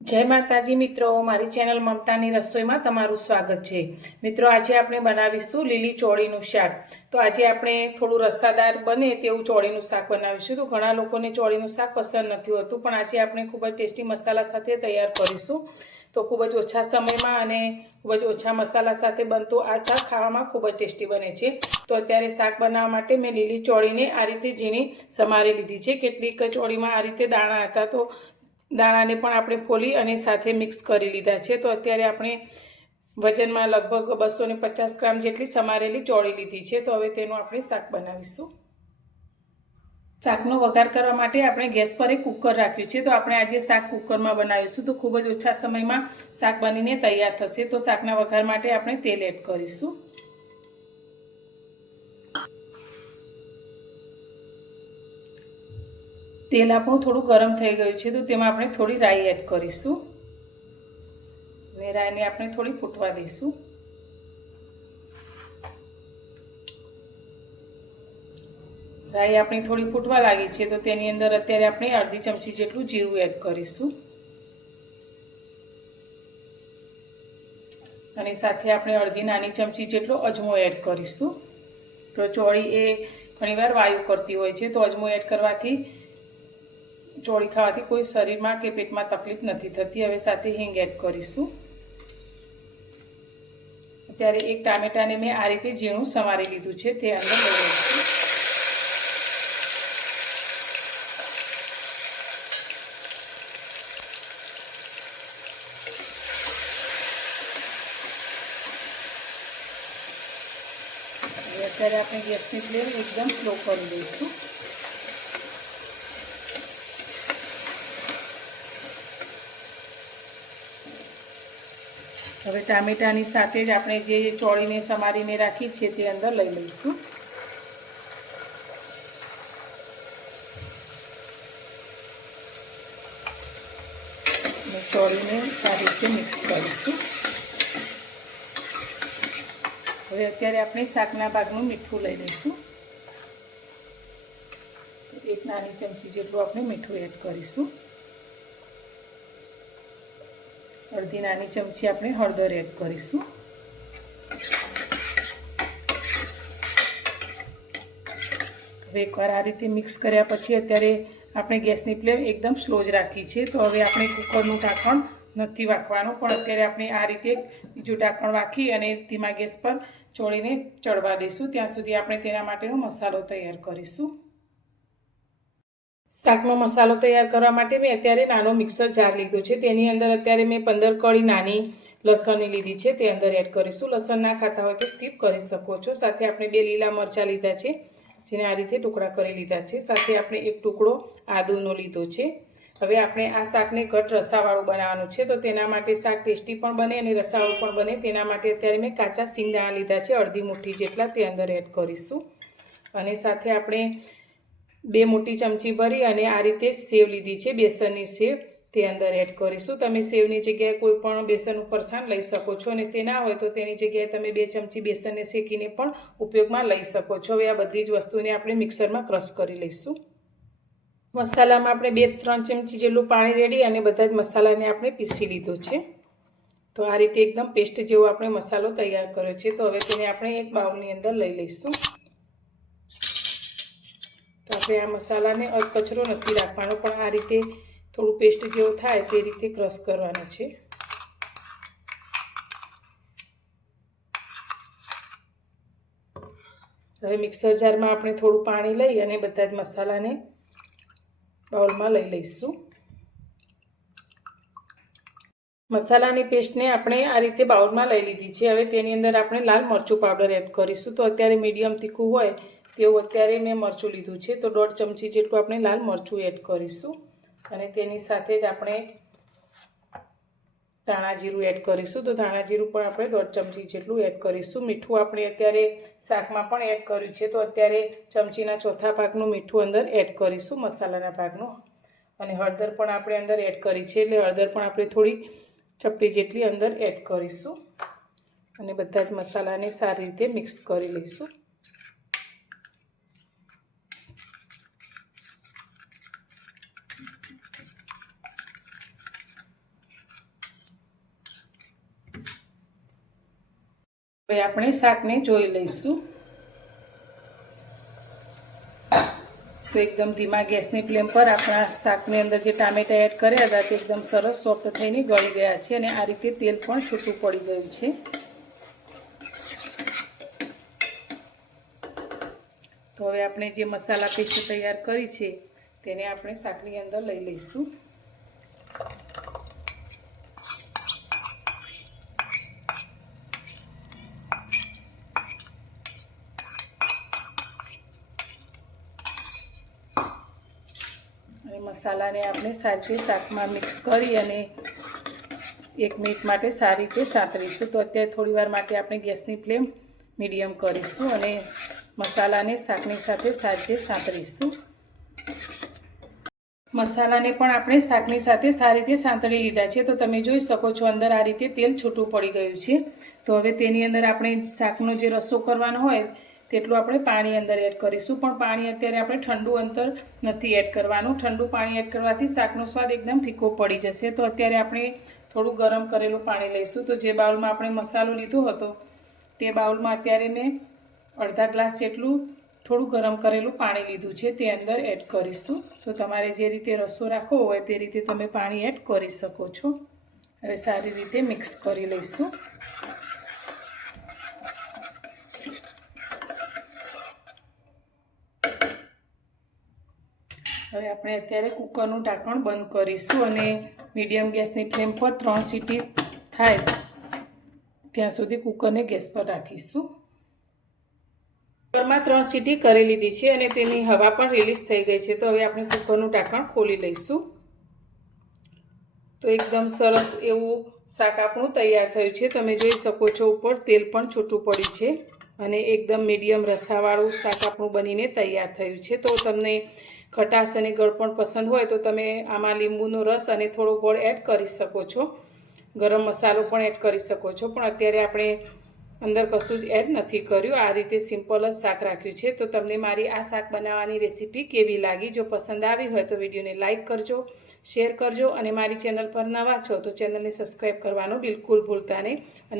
જય માતાજી મિત્રો, મારી ચેનલ મમતાની રસોઈમાં તમારું સ્વાગત છે. મિત્રો, આજે આપણે બનાવીશું લીલી ચોળીનું શાક. તો આજે આપણે થોડું રસાદાર બને તેવું ચોળીનું શાક બનાવીશું. તો ઘણા લોકોને ચોળીનું શાક પસંદ નથી હોતું, પણ આજે આપણે ખૂબ જ ટેસ્ટી મસાલા સાથે તૈયાર કરીશું. તો ખૂબ જ ઓછા સમયમાં અને ખૂબ જ ઓછા મસાલા સાથે બનતું આ શાક ખાવામાં ખૂબ જ ટેસ્ટી બને છે. તો અત્યારે શાક બનાવવા માટે મેં લીલી ચોળીને આ રીતે ઝીણી સમારી લીધી છે. કેટલીક ચોળીમાં આ રીતે દાણા હતા, તો દાણાને પણ આપણે ફોલી અને સાથે મિક્સ કરી લીધા છે. તો અત્યારે આપણે વજનમાં લગભગ બસો ને પચાસ ગ્રામ જેટલી સમારેલી ચોળી લીધી છે. તો હવે તેનું આપણે શાક બનાવીશું. શાકનો વઘાર કરવા માટે આપણે ગેસ પર એક કુકર રાખ્યું છે. તો આપણે આજે શાક કુકરમાં બનાવીશું. તો ખૂબ જ ઓછા સમયમાં શાક બનીને તૈયાર થશે. તો શાકના વઘાર માટે આપણે તેલ એડ કરીશું. તેલ આપણું થોડું ગરમ થઈ ગયું છે, તો તેમાં આપણે થોડી રાઈ એડ કરીશું. ને રાઈને આપણે થોડી ફૂટવા દઈશું. રાઈ આપણી થોડી ફૂટવા લાગી છે, તો તેની અંદર અત્યારે આપણે અડધી ચમચી જેટલું જીરું એડ કરીશું. અને સાથે આપણે અડધી નાની ચમચી જેટલો અજમો એડ કરીશું. તો ચોળી એ ઘણીવાર વાયુ કરતી હોય છે, તો અજમો એડ કરવાથી ચોળી ખાવાથી કોઈ શરીરમાં કે પેટમાં તકલીફ નથી થતી. હવે સાથે હિંગ એડ કરીશું. અત્યારે એક ટામેટાને મેં આ રીતે ઝીણું સમારી લીધું છે. તે અંદર લઈ લઈશું. અત્યારે આપણે ગેસની ફ્લેમ એકદમ સ્લો કરી દઈશું. હવે ટામેટાની સાથે જ આપણે જે ચોળીને સમારીને રાખી છે તે અંદર લઈ લઈશું. ચોળીને સારી રીતે મિક્સ કરીશું. હવે અત્યારે આપણે શાકના ભાગનું મીઠું લઈ લઈશું. એક નાની ચમચી જેટલું આપણે મીઠું એડ કરીશું. અડધી નાની ચમચી આપણે હળદર એડ કરીશું. હવે એકવાર આ રીતે મિક્સ કર્યા પછી અત્યારે આપણે ગેસની ફ્લેમ એકદમ સ્લો જ રાખી છે. તો હવે આપણે કુકરનું ઢાંકણ નથી વાંકવાનું પણ અત્યારે આપણે આ રીતે બીજું ઢાંકણ વાંકી અને ધીમા ગેસ પર ચોળીને ચડવા દઈશું. ત્યાં સુધી આપણે તેના માટેનો મસાલો તૈયાર કરીશું. શાકનો મસાલો તૈયાર કરવા માટે મેં અત્યારે નાનો મિક્સર જાર લીધો છે. તેની અંદર અત્યારે મેં પંદર કળી નાની લસણની લીધી છે. તે અંદર એડ કરીશું. લસણ ના ખાતા હોય તો સ્કીપ કરી શકો છો. સાથે આપણે બે લીલા મરચાં લીધા છે, જેને આ રીતે ટુકડા કરી લીધા છે. સાથે આપણે એક ટુકડો આદુનો લીધો છે. હવે આપણે આ શાકને ઘટ રસાવાળું બનાવવાનું છે. તો તેના માટે શાક ટેસ્ટી પણ બને અને રસાવાળું પણ બને. તેના માટે અત્યારે મેં કાચા સિંગદાણા લીધા છે, અડધી મુઠ્ઠી જેટલા. તે અંદર એડ કરીશું. અને સાથે આપણે બે મોટી ચમચી ભરી અને આ રીતે સેવ લીધી છે, બેસનની સેવ. તે અંદર એડ કરીશું. તમે સેવની જગ્યાએ કોઈ પણ બેસનનું ફરસાણ લઈ શકો છો અને તે ના હોય તો તેની જગ્યાએ તમે બે ચમચી બેસનને શેકીને પણ ઉપયોગમાં લઈ શકો છો. હવે આ બધી જ વસ્તુને આપણે મિક્સરમાં ક્રશ કરી લઈશું. મસાલામાં આપણે બે ત્રણ ચમચી જેટલું પાણી રેડી અને બધા જ મસાલાને આપણે પીસી લીધો છે. તો આ રીતે એકદમ પેસ્ટ જેવો આપણે મસાલો તૈયાર કર્યો છે. તો હવે તેને આપણે એક બાઉલની અંદર લઈ લઈશું. આપણે આ મસાલાને કચરો નથી રાખવાનો, પણ આ રીતે થોડું પેસ્ટ જેવું થાય તે રીતે ક્રશ કરવાનું છે. હવે મિક્સર જારમાં આપણે થોડું પાણી લઈ અને બધા જ મસાલાને બાઉલમાં લઈ લઈશું. મસાલાની પેસ્ટને આપણે આ રીતે બાઉલમાં લઈ લીધી છે. હવે તેની અંદર આપણે લાલ મરચું પાવડર એડ કરીશું. તો અત્યારે મીડિયમ તીખું હોય તેવું અત્યારે મેં મરચું લીધું છે. તો દોઢ ચમચી જેટલું આપણે લાલ મરચું એડ કરીશું. અને તેની સાથે જ આપણે ધાણા જીરું એડ કરીશું. તો ધાણા જીરું પણ આપણે દોઢ ચમચી જેટલું એડ કરીશું. મીઠું આપણે અત્યારે શાકમાં પણ એડ કર્યું છે. તો અત્યારે ચમચીના ચોથા ભાગનું મીઠું અંદર એડ કરીશું, મસાલાના ભાગનું. અને હળદર પણ આપણે અંદર એડ કરી છે. એટલે હળદર પણ આપણે થોડી ચપટી જેટલી અંદર એડ કરીશું. અને બધા જ મસાલાને સારી રીતે મિક્સ કરી લઈશું. હવે આપણે શાકને જોઈ લઈશું. તો એકદમ ધીમા ગેસની ફ્લેમ પર આપણા શાકની અંદર જે ટામેટા એડ કર્યા હતા તે એકદમ સરસ સોફ્ટ થઈને ગળી ગયા છે અને આ રીતે તેલ પણ છૂટું પડી ગયું છે. તો હવે આપણે જે મસાલા પેસ્ટ તૈયાર કરી છે તેને આપણે શાકની અંદર લઈ લઈશું. મસાલાને આપણે સારી રીતે શાકમાં મિક્સ કરી અને એક મિનિટ માટે સારી રીતે સાંતરીશું તો અત્યારે થોડીવાર માટે આપણે ગેસની ફ્લેમ મીડિયમ કરીશું અને મસાલાને શાકની સાથે સારી રીતે સાંતરીશું મસાલાને પણ આપણે શાકની સાથે સારી રીતે સાંતળી લીધા છે. તો તમે જોઈ શકો છો અંદર આ રીતે તેલ છૂટું પડી ગયું છે. તો હવે તેની અંદર આપણે શાકનો જે રસો કરવાનો હોય તેટલું આપણે પાણી અંદર એડ કરીશું. પણ પાણી અત્યારે આપણે ઠંડુ અંતર નથી એડ કરવાનું. ઠંડુ પાણી એડ કરવાથી શાકનો સ્વાદ એકદમ ફીકો પડી જશે. તો અત્યારે આપણે થોડું ગરમ કરેલું પાણી લઈશું. તો જે બાઉલમાં આપણે મસાલો લીધો હતો, તે બાઉલમાં અત્યારે મેં અડધા ગ્લાસ જેટલું થોડું ગરમ કરેલું પાણી લીધું છે. તે અંદર એડ કરીશું. તો તમારે જે રીતે રસો રાખવો હોય તે રીતે તમે પાણી એડ કરી શકો છો. હવે સારી રીતે મિક્સ કરી લઈશું. હવે આપણે અત્યારે કુકરનું ઢાંકણ બંધ કરીશું અને મીડિયમ ગેસની ફ્લેમ પર ત્રણ સીટી થાય ત્યાં સુધી કુકરને ગેસ પર રાખીશું. કુકરમાં ત્રણ સીટી કરી લીધી છે અને તેની હવા પણ રિલીઝ થઈ ગઈ છે. તો હવે આપણે કુકરનું ઢાંકણ ખોલી લઈશું. તો એકદમ સરસ એવું શાક આપણું તૈયાર થયું છે. તમે જોઈ શકો છો ઉપર તેલ પણ છૂટું પડ્યું છે અને એકદમ મીડિયમ રસાવાળું શાક આપણું બનીને તૈયાર થયું છે. તો તમને ખટાશ અને ગળપણ પસંદ હોય તો તમે આમાં લીંબુનો રસ અને થોડો ગોળ એડ કરી શકો છો. ગરમ મસાલો પણ એડ કરી શકો છો. પણ અત્યારે આપણે અંદર કશું જ એડ નથી કર્યું. આ રીતે સિમ્પલ જ શાક રાખ્યું છે. તો તમને મારી આ શાક બનાવવાની રેસીપી કેવી લાગી? જો પસંદ આવી હોય તો વિડીયોને લાઇક કરજો શેર કરજો અને મારી ચેનલ પર નવા છો તો ચેનલને સબસ્ક્રાઈબ કરવાનું બિલકુલ ભૂલતા નહીં. અને